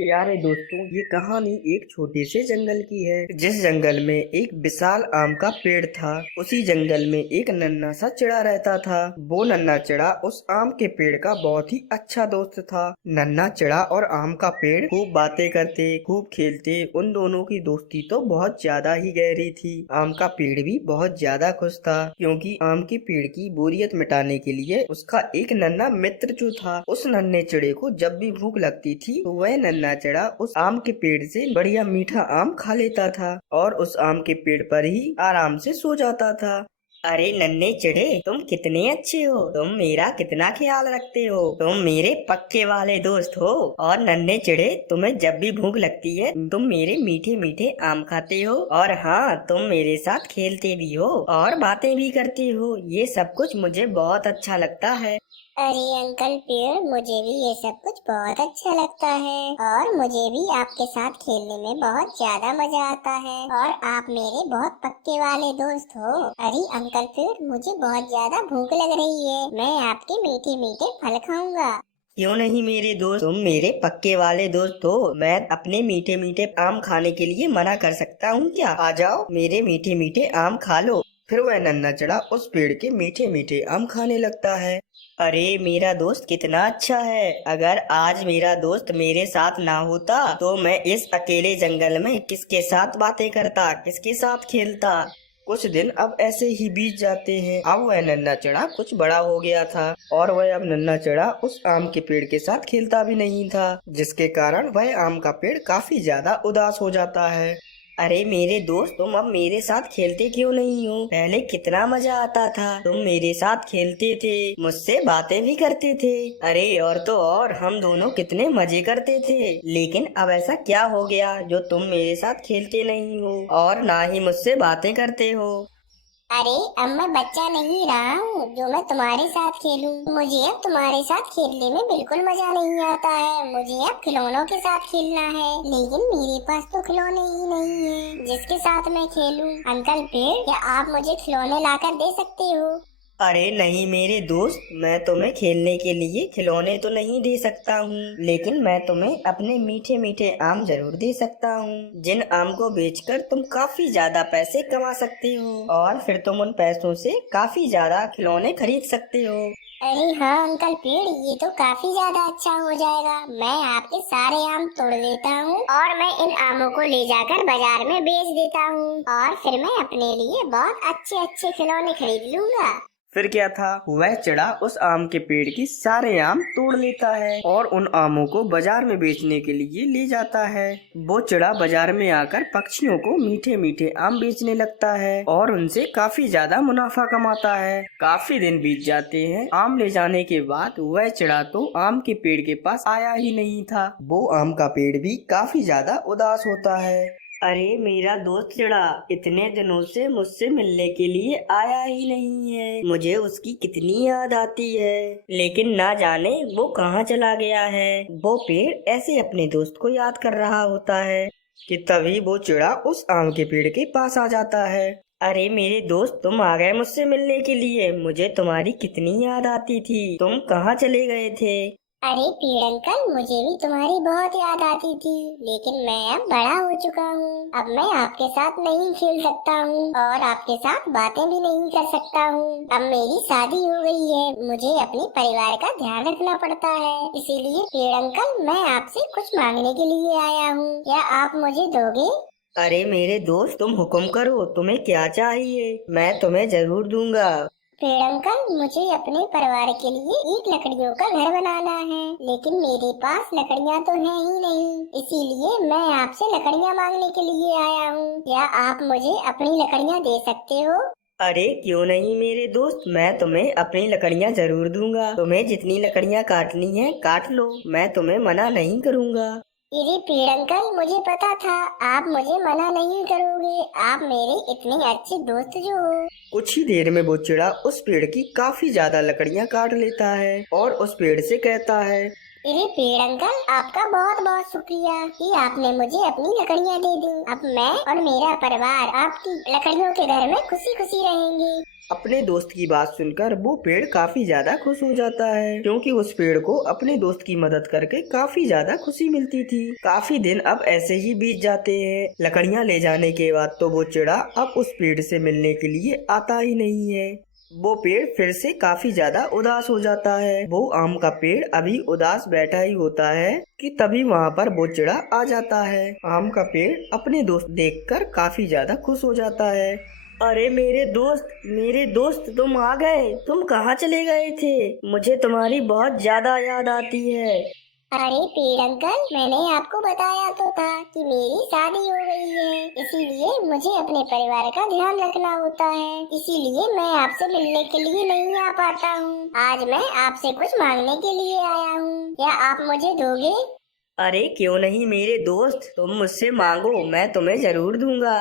प्यारे दोस्तों, ये कहानी एक छोटे से जंगल की है। जिस जंगल में एक विशाल आम का पेड़ था, उसी जंगल में एक नन्हा सा चिड़ा रहता था। वो नन्हा चिड़ा उस आम के पेड़ का बहुत ही अच्छा दोस्त था। नन्हा चिड़ा और आम का पेड़ खूब बातें करते, खूब खेलते। उन दोनों की दोस्ती तो बहुत ज्यादा ही गहरी थी। आम का पेड़ भी बहुत ज्यादा खुश था, क्योंकि आम के पेड़ की बोरियत मिटाने के लिए उसका एक नन्हा मित्र जो था। उस नन्हे चिड़े को जब भी भूख लगती थी तो वह नन्हा चिड़ा उस आम के पेड़ से बढ़िया मीठा आम खा लेता था और उस आम के पेड़ पर ही आराम से सो जाता था। अरे नन्हे चिड़े, तुम कितने अच्छे हो। तुम मेरा कितना ख्याल रखते हो। तुम मेरे पक्के वाले दोस्त हो। और नन्हे चिड़े, तुम्हें जब भी भूख लगती है तुम मेरे मीठे मीठे आम खाते हो। और हाँ, तुम मेरे साथ खेलते भी हो और बातें भी करते हो। ये सब कुछ मुझे बहुत अच्छा लगता है। अरे अंकल पेड़, मुझे भी ये सब कुछ बहुत अच्छा लगता है और मुझे भी आपके साथ खेलने में बहुत ज्यादा मजा आता है और आप मेरे बहुत पक्के वाले दोस्त हो। अरे अंकल पेड़, मुझे बहुत ज्यादा भूख लग रही है। मैं आपके मीठे मीठे फल खाऊंगा। क्यों नहीं मेरे दोस्त, तुम मेरे पक्के वाले दोस्त हो। मैं अपने मीठे मीठे आम खाने के लिए मना कर सकता हूँ क्या? आ जाओ, मेरे मीठे मीठे आम खा लो। फिर वह नन्हा चिड़ा उस पेड़ के मीठे मीठे आम खाने लगता है। अरे मेरा दोस्त कितना अच्छा है। अगर आज मेरा दोस्त मेरे साथ ना होता तो मैं इस अकेले जंगल में किसके साथ बातें करता, किसके साथ खेलता। कुछ दिन अब ऐसे ही बीत जाते हैं। अब वह नन्हा चिड़ा कुछ बड़ा हो गया था और वह अब नन्हा चिड़ा उस आम के पेड़ के साथ खेलता भी नहीं था, जिसके कारण वह आम का पेड़ काफी ज्यादा उदास हो जाता है। अरे मेरे दोस्त, तुम अब मेरे साथ खेलते क्यों नहीं हो? पहले कितना मजा आता था। तुम मेरे साथ खेलते थे, मुझसे बातें भी करते थे। अरे और तो और, हम दोनों कितने मजे करते थे। लेकिन अब ऐसा क्या हो गया जो तुम मेरे साथ खेलते नहीं हो और ना ही मुझसे बातें करते हो? अरे अब मैं बच्चा नहीं रहा हूँ जो मैं तुम्हारे साथ खेलूं। मुझे अब तुम्हारे साथ खेलने में बिल्कुल मजा नहीं आता है। मुझे अब खिलौनों के साथ खेलना है, लेकिन मेरे पास तो खिलौने ही नहीं है जिसके साथ मैं खेलूं। अंकल पेड़, क्या आप मुझे खिलौने लाकर दे सकते हो? अरे नहीं मेरे दोस्त, मैं तुम्हें खेलने के लिए खिलौने तो नहीं दे सकता हूँ, लेकिन मैं तुम्हें अपने मीठे मीठे आम जरूर दे सकता हूँ, जिन आम को बेचकर तुम काफी ज्यादा पैसे कमा सकते हो और फिर तुम उन पैसों से काफी ज्यादा खिलौने खरीद सकते हो। अरे हाँ अंकल पेड़, ये तो काफी ज्यादा अच्छा हो जाएगा। मैं आपके सारे आम तोड़ लेता हूँ और मैं इन आमों को ले जाकर बाजार में बेच देता हूँ और फिर मैं अपने लिए बहुत अच्छे अच्छे खिलौने खरीद लूंगा। फिर क्या था, वह चिड़ा उस आम के पेड़ की सारे आम तोड़ लेता है और उन आमों को बाजार में बेचने के लिए ले जाता है। वो चिड़ा बाजार में आकर पक्षियों को मीठे मीठे आम बेचने लगता है और उनसे काफी ज्यादा मुनाफा कमाता है। काफी दिन बीत जाते हैं। आम ले जाने के बाद वह चिड़ा तो आम के पेड़ के पास आया ही नहीं था। वो आम का पेड़ भी काफी ज्यादा उदास होता है। अरे मेरा दोस्त चिड़ा इतने दिनों से मुझसे मिलने के लिए आया ही नहीं है। मुझे उसकी कितनी याद आती है, लेकिन ना जाने वो कहाँ चला गया है। वो पेड़ ऐसे अपने दोस्त को याद कर रहा होता है कि तभी वो चिड़ा उस आम के पेड़ के पास आ जाता है। अरे मेरे दोस्त, तुम आ गए मुझसे मिलने के लिए। मुझे तुम्हारी कितनी याद आती थी। तुम कहाँ चले गए थे? अरे पेड़ अंकल, मुझे भी तुम्हारी बहुत याद आती थी, लेकिन मैं अब बड़ा हो चुका हूँ। अब मैं आपके साथ नहीं खेल सकता हूँ और आपके साथ बातें भी नहीं कर सकता हूँ। अब मेरी शादी हो गई है, मुझे अपने परिवार का ध्यान रखना पड़ता है। इसीलिए पेड़ अंकल, मैं आपसे कुछ मांगने के लिए आया हूँ। क्या आप मुझे दोगे? अरे मेरे दोस्त, तुम हुक्म करो, तुम्हें क्या चाहिए, मैं तुम्हें जरूर दूंगा। पेड़ अंकल, मुझे अपने परिवार के लिए एक लकड़ियों का घर बनाना है, लेकिन मेरे पास लकड़ियाँ तो है ही नहीं। इसीलिए मैं आपसे लकड़ियाँ मांगने के लिए आया हूँ। क्या आप मुझे अपनी लकड़ियाँ दे सकते हो? अरे क्यों नहीं मेरे दोस्त, मैं तुम्हें अपनी लकड़ियाँ जरूर दूंगा। तुम्हें जितनी लकड़ियाँ काटनी है काट लो, मैं तुम्हें मना नहीं करूँगा। अरे पेड़ अंकल, मुझे पता था आप मुझे मना नहीं करोगे। आप मेरे इतने अच्छे दोस्त जो हो। कुछ ही देर में वो चिड़ा उस पेड़ की काफी ज्यादा लकड़ियाँ काट लेता है और उस पेड़ से कहता है, अरे पेड़ अंकल, आपका बहुत बहुत शुक्रिया कि आपने मुझे अपनी लकड़ियाँ दे दी। अब मैं और मेरा परिवार आपकी लकड़ियों के घर में खुशी खुशी रहेंगे। अपने दोस्त की बात सुनकर वो पेड़ काफी ज्यादा खुश हो जाता है, क्योंकि उस पेड़ को अपने दोस्त की मदद करके काफी ज्यादा खुशी मिलती थी। काफी दिन अब ऐसे ही बीत जाते हैं। लकड़ियाँ ले जाने के बाद तो वो चिड़ा अब उस पेड़ से मिलने के लिए आता ही नहीं है। वो पेड़ फिर से काफी ज्यादा उदास हो जाता है। वो आम का पेड़ अभी उदास बैठा ही होता है कि तभी वहाँ पर वो चिड़ा आ जाता है। आम का पेड़ अपने दोस्त देखकर काफी ज्यादा खुश हो जाता है। अरे मेरे दोस्त तुम आ गए। तुम कहाँ चले गए थे? मुझे तुम्हारी बहुत ज्यादा याद आती है। अरे पेड़ अंकल, मैंने आपको बताया तो था कि मेरी शादी हो गई है, इसीलिए मुझे अपने परिवार का ध्यान रखना होता है। इसीलिए मैं आपसे मिलने के लिए नहीं आ पाता हूँ। आज मैं आपसे कुछ मांगने के लिए आया हूँ, क्या आप मुझे दोगे? अरे क्यों नहीं मेरे दोस्त, तुम मुझसे मांगो, मैं तुम्हें जरूर दूंगा।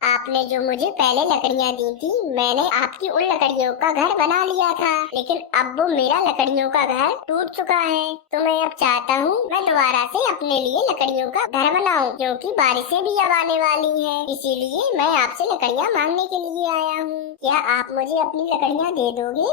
आपने जो मुझे पहले लकड़ियाँ दी थी, मैंने आपकी उन लकड़ियों का घर बना लिया था, लेकिन अब वो मेरा लकड़ियों का घर टूट चुका है। तो मैं अब चाहता हूँ मैं दोबारा से अपने लिए लकड़ियों का घर बनाऊं, क्योंकि बारिशें भी अब आने वाली हैं। इसीलिए मैं आपसे लकड़ियाँ मांगने के लिए आया हूँ। क्या आप मुझे अपनी लकड़ियाँ दे दोगे?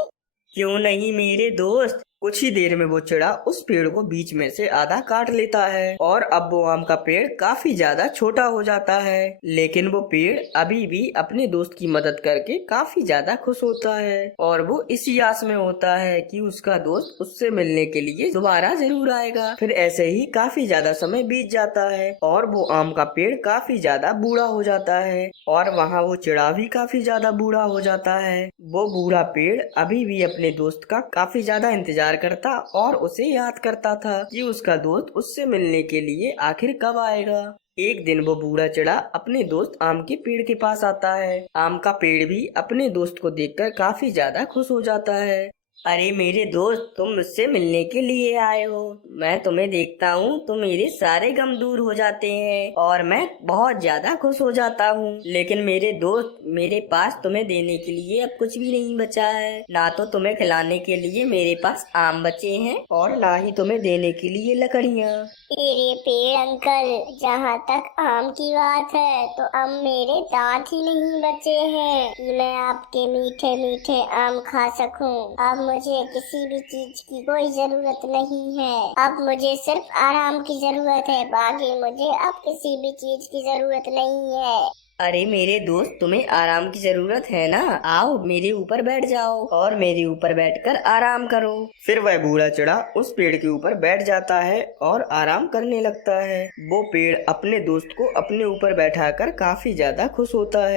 क्यों नहीं मेरे दोस्त। कुछ ही देर में वो चिड़ा उस पेड़ को बीच में से आधा काट लेता है और अब वो आम का पेड़ काफी ज्यादा छोटा हो जाता है। लेकिन वो पेड़ अभी भी अपने दोस्त की मदद करके काफी ज्यादा खुश होता है और वो इसी आस में होता है कि उसका दोस्त उससे मिलने के लिए दोबारा जरूर आएगा। फिर ऐसे ही काफी ज्यादा समय बीत जाता है और वो आम का पेड़ काफी ज्यादा बूढ़ा हो जाता है और वहाँ वो चिड़ा भी काफी ज्यादा बूढ़ा हो जाता है। वो बूढ़ा पेड़ अभी भी अपने दोस्त का काफी ज्यादा इंतजार करता और उसे याद करता था कि उसका दोस्त उससे मिलने के लिए आखिर कब आएगा। एक दिन वो बूढ़ा चिड़ा अपने दोस्त आम के पेड़ के पास आता है। आम का पेड़ भी अपने दोस्त को देखकर काफी ज्यादा खुश हो जाता है। अरे मेरे दोस्त, तुम मुझसे मिलने के लिए आए हो। मैं तुम्हें देखता हूँ तो मेरे सारे गम दूर हो जाते हैं और मैं बहुत ज्यादा खुश हो जाता हूँ। लेकिन मेरे दोस्त, मेरे पास तुम्हें देने के लिए अब कुछ भी नहीं बचा है। ना तो तुम्हें खिलाने के लिए मेरे पास आम बचे हैं और ना ही तुम्हें देने के लिए लकड़ियाँ। अरे पेड़ अंकल, जहाँ तक आम की बात है तो अब मेरे दांत ही नहीं बचे हैं कि मैं आपके मीठे मीठे आम खा सकूं। अब मुझे किसी भी चीज की कोई जरूरत नहीं है। अब मुझे सिर्फ आराम की जरूरत है, बाकी मुझे अब किसी भी चीज की जरूरत नहीं है। अरे मेरे दोस्त, तुम्हें आराम की जरूरत है ना? आओ मेरे ऊपर बैठ जाओ और मेरे ऊपर बैठकर आराम करो। फिर वह बूढ़ा चिड़ा उस पेड़ के ऊपर बैठ जाता है और आराम करने लगता है। वो पेड़ अपने दोस्त को अपने ऊपर बैठाकर काफी ज्यादा खुश होता है।